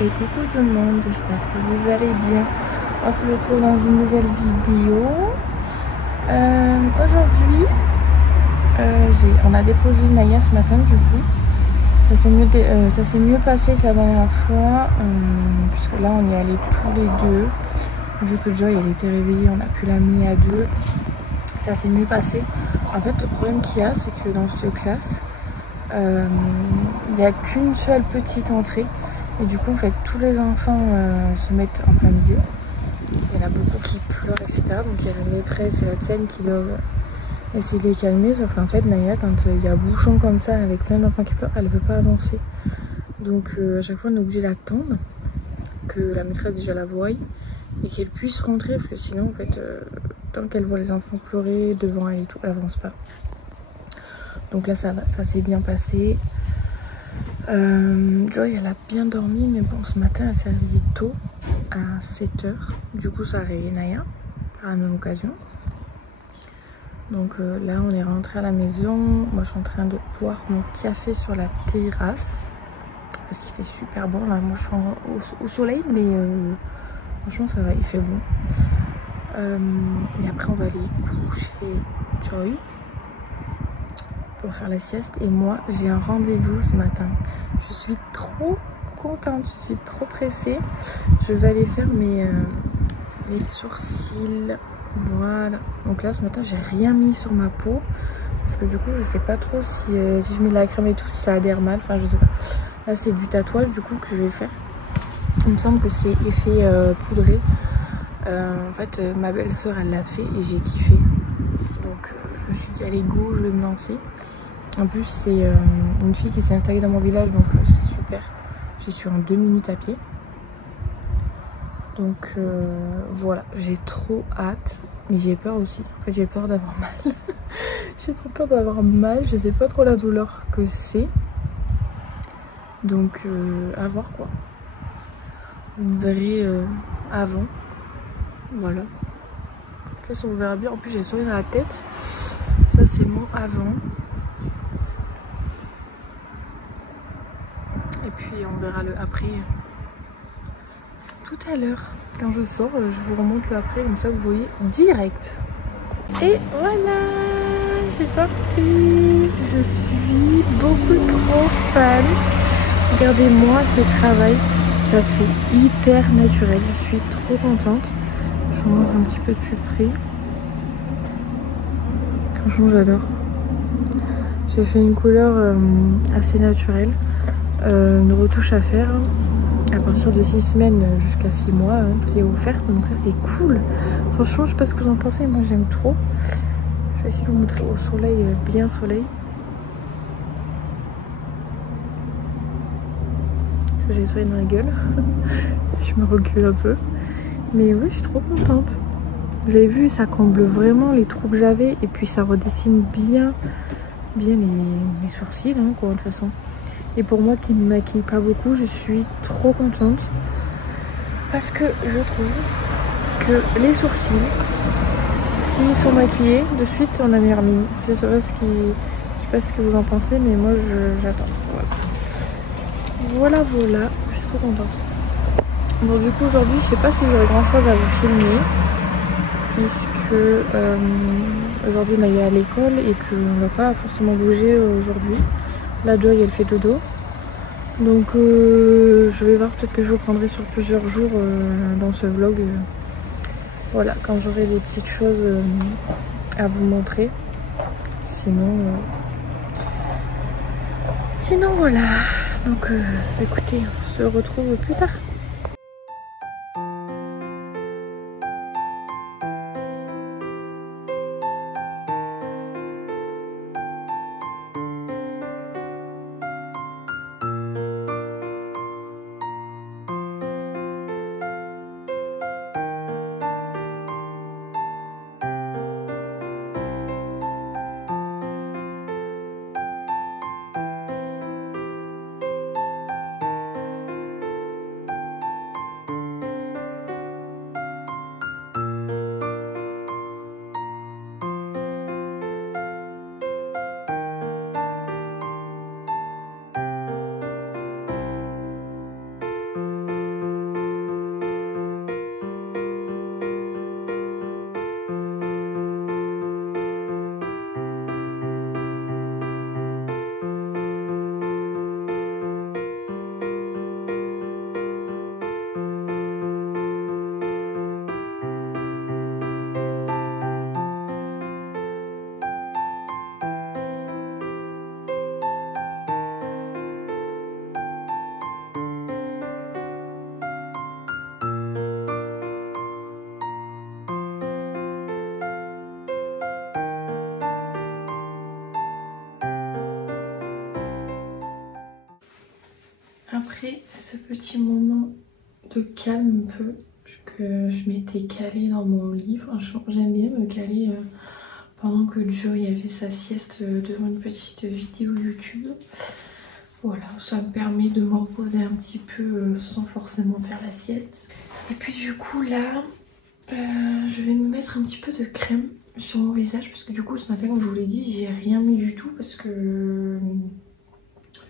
Et coucou tout le monde, j'espère que vous allez bien. On se retrouve dans une nouvelle vidéo. Aujourd'hui, on a déposé Naya ce matin du coup. Ça s'est mieux passé que la dernière fois, puisque là on y allait tous les deux. Vu que Joy elle était réveillée, on a pu l'amener à deux. Ça s'est mieux passé. En fait, le problème qu'il y a, c'est que dans cette classe, il n'y a qu'une seule petite entrée. Et du coup, en fait, tous les enfants se mettent en plein milieu. Il y en a beaucoup qui pleurent, etc. Donc il y a la maîtresse et la tienne qui doivent essayer de les calmer. Sauf qu'en fait, Naya, quand il y a bouchon comme ça, avec plein d'enfants qui pleurent, elle ne veut pas avancer. Donc à chaque fois, on est obligé d'attendre que la maîtresse déjà la voie et qu'elle puisse rentrer. Parce que sinon, en fait, tant qu'elle voit les enfants pleurer devant elle et tout, elle n'avance pas. Donc là, ça va, ça s'est bien passé. Joy elle a bien dormi, mais bon, ce matin elle s'est réveillée tôt à 7 h. Du coup ça a réveillé Naya par la même occasion. Donc là on est rentré à la maison. Moi je suis en train de boire mon café sur la terrasse parce qu'il fait super bon là. Moi je suis au soleil, mais franchement ça va, il fait bon. Et après on va aller coucher Joy pour faire la sieste. Et moi j'ai un rendez-vous ce matin. Je suis trop contente, je suis trop pressée. Je vais aller faire mes sourcils. Voilà. Donc là ce matin j'ai rien mis sur ma peau parce que du coup je sais pas trop si je mets de la crème et tout, si ça adhère mal. Enfin je sais pas. Là c'est du tatouage du coup que je vais faire. Il me semble que c'est effet poudré. En fait ma belle-sœur elle l'a fait et j'ai kiffé. Donc je me suis dit allez go, je vais me lancer. En plus c'est une fille qui s'est installée dans mon village, donc c'est super. J'y suis en 2 minutes à pied. Donc voilà, j'ai trop hâte. Mais j'ai peur aussi. En fait j'ai peur d'avoir mal. J'ai trop peur d'avoir mal. Je sais pas trop la douleur que c'est. Donc à voir quoi. Vous me verrez avant. Voilà. De toute façon on verra bien. En plus j'ai soigné dans la tête. Ça c'est mon avant. Et puis on verra le après tout à l'heure. Quand je sors, je vous remonte le après, comme ça vous voyez direct. Et voilà, j'ai sorti. Je suis beaucoup trop fan. Regardez-moi ce travail, ça fait hyper naturel. Je suis trop contente. Je vous montre un petit peu de plus près. Franchement j'adore. J'ai fait une couleur assez naturelle. Une retouche à faire à partir de 6 semaines jusqu'à 6 mois qui est offerte, donc ça c'est cool. Franchement je sais pas ce que vous en pensez, moi j'aime trop. Je vais essayer de vous montrer au soleil, bien soleil. J'ai le soleil dans la gueule. Je me recule un peu, mais oui je suis trop contente. Vous avez vu, ça comble vraiment les trous que j'avais et puis ça redessine bien mes sourcils quoi, de toute façon. Et pour moi qui ne me maquille pas beaucoup, je suis trop contente. Parce que je trouve que les sourcils, s'ils sont maquillés, de suite on a meilleure mine. Je sais pas ce que vous en pensez, mais moi j'adore. Voilà. Voilà, je suis trop contente. Bon du coup aujourd'hui, je sais pas si j'aurai grand chose à vous filmer. Puisque aujourd'hui on est à l'école et qu'on va pas forcément bouger aujourd'hui. La Joy elle fait dodo. Donc je vais voir, peut-être que je vous prendrai sur plusieurs jours dans ce vlog. Voilà, quand j'aurai des petites choses à vous montrer. Sinon voilà. Donc écoutez, on se retrouve plus tard. après ce petit moment de calme un peu que je m'étais calée dans mon livre, j'aime bien me caler pendant que Joe a fait sa sieste devant une petite vidéo YouTube. Voilà, ça me permet de me reposer un petit peu sans forcément faire la sieste. Et puis du coup là, je vais me mettre un petit peu de crème sur mon visage parce que du coup ce matin, comme je vous l'ai dit, j'ai rien mis du tout parce que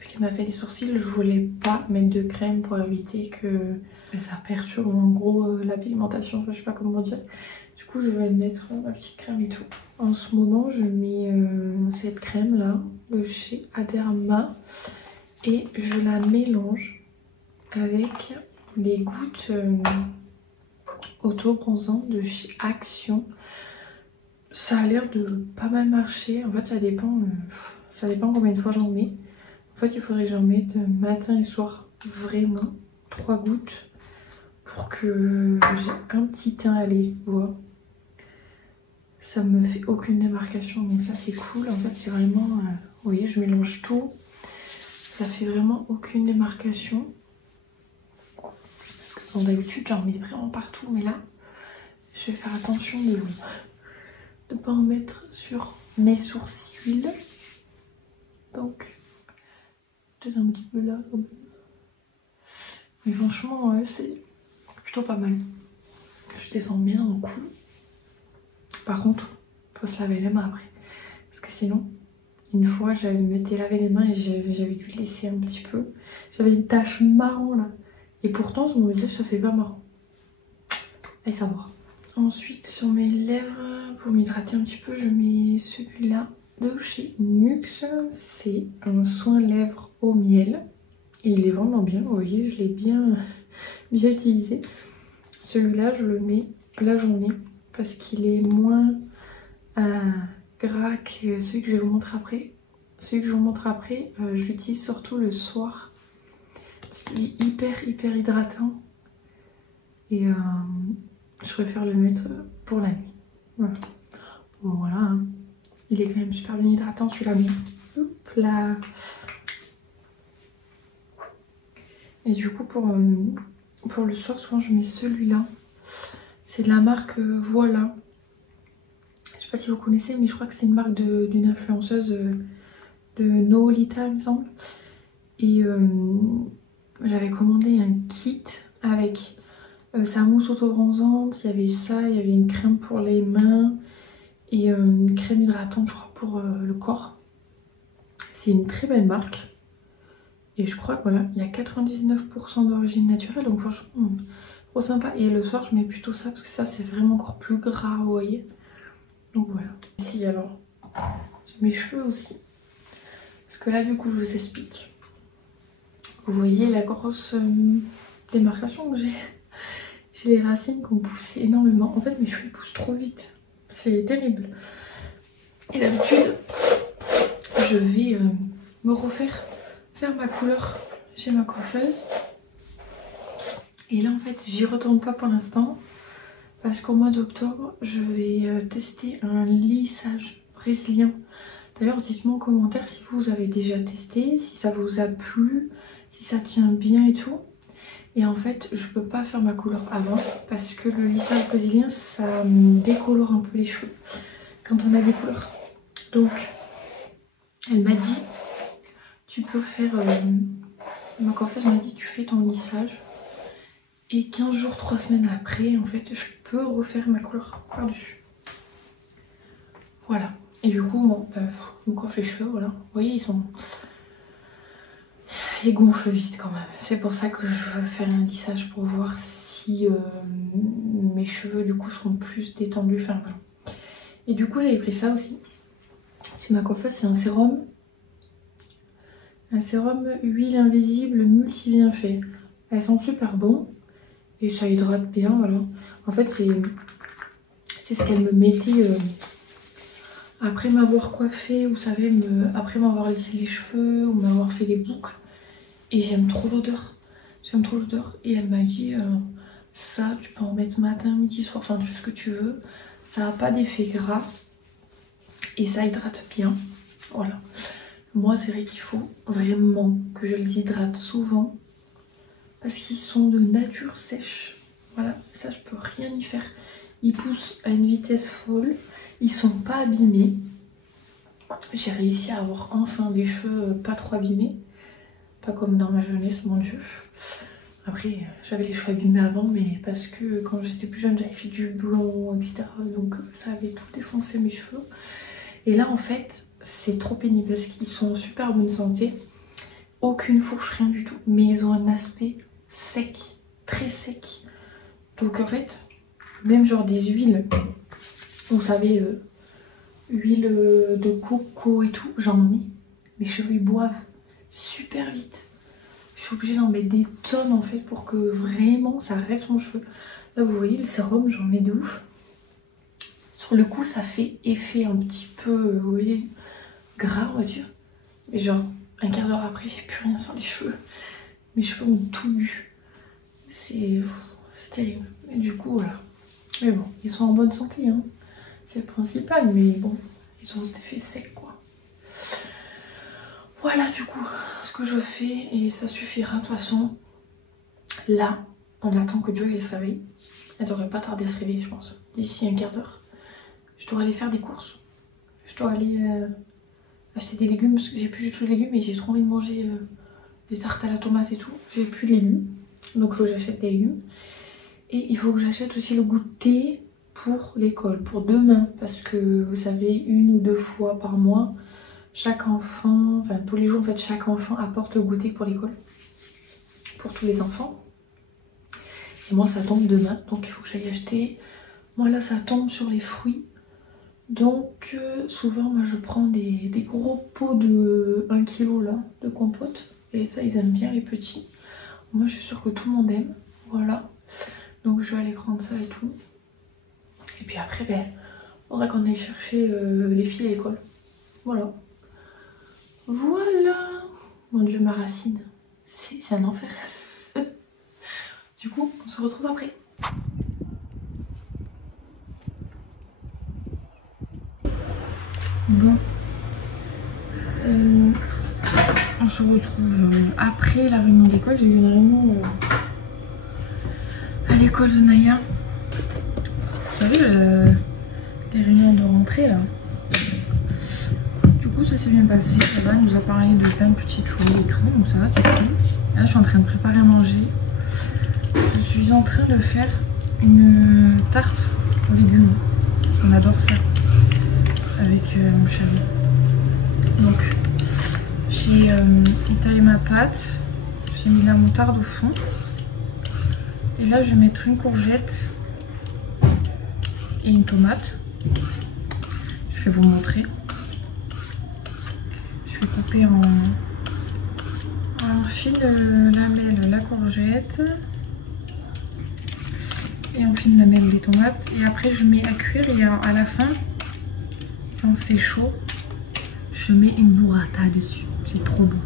vu qu'elle m'a fait les sourcils, je voulais pas mettre de crème pour éviter que ça perturbe en gros la pigmentation, je sais pas comment dire. Du coup je vais mettre ma petite crème et tout. En ce moment je mets cette crème là de chez Aderma et je la mélange avec les gouttes auto-bronzant de chez Action. Ça a l'air de pas mal marcher. En fait ça dépend combien de fois j'en mets. En fait il faudrait que j'en mette matin et soir, vraiment 3 gouttes pour que j'ai un petit teint à lait, voilà. Ça me fait aucune démarcation donc ça c'est cool. En fait c'est vraiment, vous voyez je mélange tout, ça fait vraiment aucune démarcation. Parce que bon, d'habitude j'en mets vraiment partout mais là je vais faire attention de ne pas en mettre sur mes sourcils. Donc peut-être un petit peu là quand même. Mais franchement ouais, c'est plutôt pas mal. Je descends bien dans le cou. Par contre, faut se laver les mains après. Parce que sinon, une fois j'avais m'étais lavé les mains et j'avais dû laisser un petit peu. J'avais une tache marron là. Et pourtant sur mon visage ça fait pas marron. Allez savoir. Ensuite sur mes lèvres, pour m'hydrater un petit peu, je mets celui-là de chez NYX. C'est un soin lèvres au miel. Et il est vraiment bien, vous voyez, je l'ai bien utilisé. Celui-là, je le mets la journée parce qu'il est moins gras que celui que je vais vous montrer après. Celui que je vous montre après, je l'utilise surtout le soir parce qu'il est hyper hydratant. Et je préfère le mettre pour la nuit. Voilà. Bon, voilà, hein. Il est quand même super bien hydratant celui-là. Hop là. Et du coup pour le soir souvent je mets celui-là. C'est de la marque Voilà. Je sais pas si vous connaissez mais je crois que c'est une marque d'une influenceuse de Noolita il me semble. Et j'avais commandé un kit avec sa mousse auto-bronzante, il y avait ça, il y avait une crème pour les mains et une crème hydratante je crois pour le corps. C'est une très belle marque. Et je crois que voilà, il y a 99% d'origine naturelle, donc franchement, trop sympa. Et le soir, je mets plutôt ça, parce que ça, c'est vraiment encore plus gras, vous voyez. Donc voilà. Ici, alors, j'ai mes cheveux aussi. Parce que là, du coup, je vous explique. Vous voyez la grosse démarcation que j'ai. J'ai les racines qui ont poussé énormément. En fait, mes cheveux poussent trop vite. C'est terrible. Et d'habitude, je vais me refaire ma couleur chez ma coiffeuse. Et là en fait j'y retourne pas pour l'instant parce qu'au mois d'octobre je vais tester un lissage brésilien. D'ailleurs dites-moi en commentaire si vous avez déjà testé, si ça vous a plu, si ça tient bien et tout. Et en fait je peux pas faire ma couleur avant parce que le lissage brésilien ça me décolore un peu les cheveux quand on a des couleurs. Donc elle m'a dit tu peux faire, ma coiffeuse m'a dit tu fais ton lissage et 15 jours, 3 semaines après en fait je peux refaire ma couleur par dessus. Voilà. Et du coup bon, je me coiffe les cheveux, voilà. Vous voyez ils gonflent vite quand même. C'est pour ça que je veux faire un lissage pour voir si mes cheveux du coup seront plus détendus. Enfin voilà. Et du coup j'avais pris ça aussi. Chez ma coiffeuse c'est un sérum. Un sérum huile invisible multi-bienfait. Elles sont super bon et ça hydrate bien, voilà. En fait, c'est ce qu'elle me mettait après m'avoir coiffé, vous savez, après m'avoir laissé les cheveux ou m'avoir fait les boucles. Et j'aime trop l'odeur. J'aime trop l'odeur. Et elle m'a dit, ça, tu peux en mettre matin, midi, soir, enfin tout ce que tu veux. Ça n'a pas d'effet gras et ça hydrate bien. Voilà. Moi, c'est vrai qu'il faut vraiment que je les hydrate souvent parce qu'ils sont de nature sèche. Voilà, ça je peux rien y faire. Ils poussent à une vitesse folle, ils sont pas abîmés. J'ai réussi à avoir enfin des cheveux pas trop abîmés. Pas comme dans ma jeunesse, mon dieu. Après, j'avais les cheveux abîmés avant, mais parce que quand j'étais plus jeune, j'avais fait du blond, etc. Donc ça avait tout défoncé mes cheveux. Et là, en fait, c'est trop pénible parce qu'ils sont en super bonne santé. Aucune fourche, rien du tout. Mais ils ont un aspect sec, très sec. Donc en fait, même genre des huiles, vous savez, huile de coco et tout, j'en mets. Mes cheveux, ils boivent super vite. Je suis obligée d'en mettre des tonnes en fait pour que vraiment ça reste mon cheveu. Là vous voyez le sérum, j'en mets de ouf. Sur le coup ça fait effet un petit peu, vous voyez, gras on va dire. Mais genre un quart d'heure après j'ai plus rien sur les cheveux. Mes cheveux ont tout bu. C'est terrible. Et du coup voilà. Mais bon, ils sont en bonne santé hein. C'est le principal, mais bon, ils ont cet effet sec quoi. Voilà du coup ce que je fais et ça suffira de toute façon. Là, on attend que Joe il se réveille. Elle devrait pas tarder à se réveiller je pense. D'ici un quart d'heure. Je dois aller faire des courses. Je dois aller acheter des légumes parce que j'ai plus du tout de légumes et j'ai trop envie de manger des tartes à la tomate et tout. J'ai plus de légumes. Donc il faut que j'achète des légumes. Et il faut que j'achète aussi le goûter pour l'école, pour demain. Parce que vous savez, 1 ou 2 fois par mois, chaque enfant, enfin tous les jours en fait, chaque enfant apporte le goûter pour l'école. Pour tous les enfants. Et moi ça tombe demain, donc il faut que j'aille acheter. Moi là ça tombe sur les fruits. Donc souvent moi je prends des gros pots de 1 kg là, de compote. Et ça ils aiment bien les petits. Moi je suis sûre que tout le monde aime. Voilà. Donc je vais aller prendre ça et tout. Et puis après ben, il faudra qu'on aille chercher les filles à l'école. Voilà. Voilà. Mon dieu ma racine. C'est un enfer. Du coup on se retrouve après. Bon, on se retrouve après la réunion d'école. J'ai eu une réunion à l'école de Naya. Vous savez, les réunions de rentrée là. Du coup, ça s'est bien passé. Ça va, elle nous a parlé de plein de petites choses et tout. Donc ça va, c'est cool. Là, je suis en train de préparer à manger. Je suis en train de faire une tarte aux légumes. On adore ça. Avec mon chéri. Donc j'ai étalé ma pâte, j'ai mis de la moutarde au fond et là je vais mettre une courgette et une tomate. Je vais vous montrer. Je vais couper en fines lamelles la courgette et en fines lamelles les tomates et après je mets à cuire et à la fin quand c'est chaud, je mets une burrata dessus. C'est trop bon.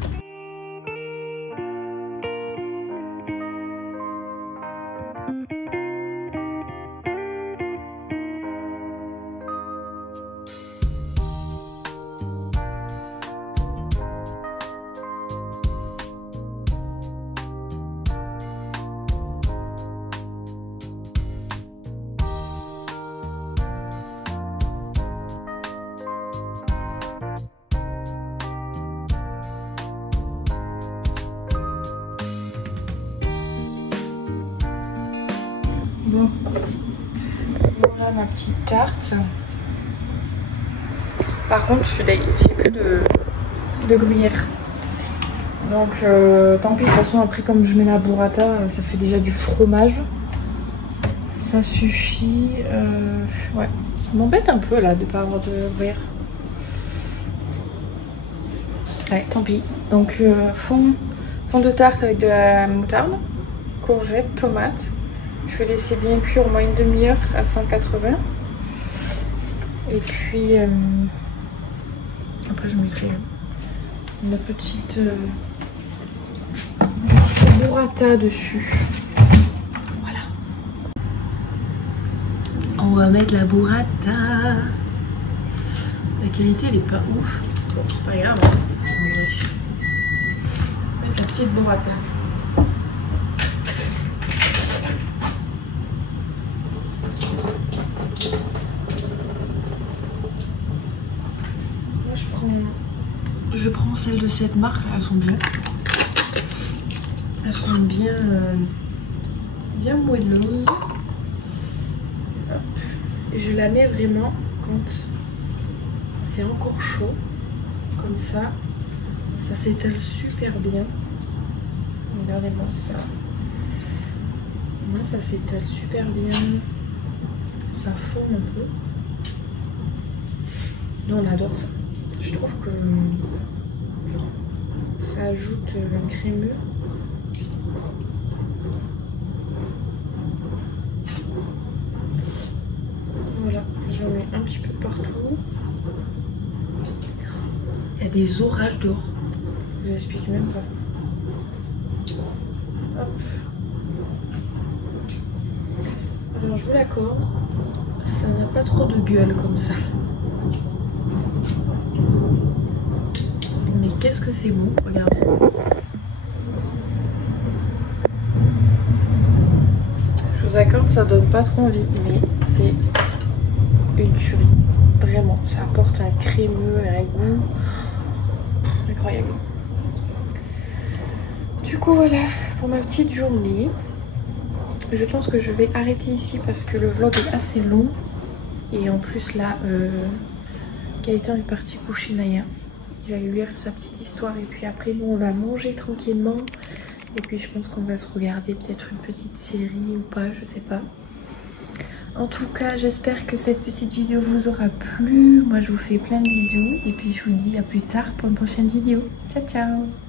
Bon, voilà ma petite tarte. Par contre, j'ai plus de gruyère. Donc, tant pis, de toute façon, après, comme je mets la burrata, ça fait déjà du fromage. Ça suffit. Ouais, ça m'embête un peu là de ne pas avoir de gruyère. Ouais, tant pis. Donc, fond de tarte avec de la moutarde, courgette, tomate. Je vais laisser bien cuire au moins une demi-heure à 180. Et puis après je mettrai une petite burrata dessus. Voilà. On va mettre la burrata. La qualité elle est pas ouf. Bon c'est pas grave. Hein. On va mettre la petite burrata. celles de cette marque là, elles sont bien. Elles sont bien, bien moelleuses. Hop. Je la mets vraiment quand c'est encore chaud. Comme ça, ça s'étale super bien. Regardez-moi ça. Moi, ça s'étale super bien. Ça fond un peu. Nous, on adore ça. Je trouve que ça ajoute un crémeux. Voilà, j'en mets un petit peu partout. Il y a des orages dehors. Je vous explique même pas. Hop. Alors je vous l'accorde, ça n'a pas trop de gueule comme ça. Mais qu'est-ce que c'est bon, regardez. Je vous accorde, ça donne pas trop envie, mais c'est une tuerie. Vraiment, ça apporte un crémeux, un goût incroyable. Du coup voilà pour ma petite journée. Je pense que je vais arrêter ici parce que le vlog est assez long. Et en plus là, Gaëtan est parti coucher Naya. Il va lui lire sa petite histoire et puis après nous on va manger tranquillement. Et puis je pense qu'on va se regarder peut-être une petite série ou pas, je sais pas. En tout cas, j'espère que cette petite vidéo vous aura plu. Moi je vous fais plein de bisous et puis je vous dis à plus tard pour une prochaine vidéo. Ciao ciao!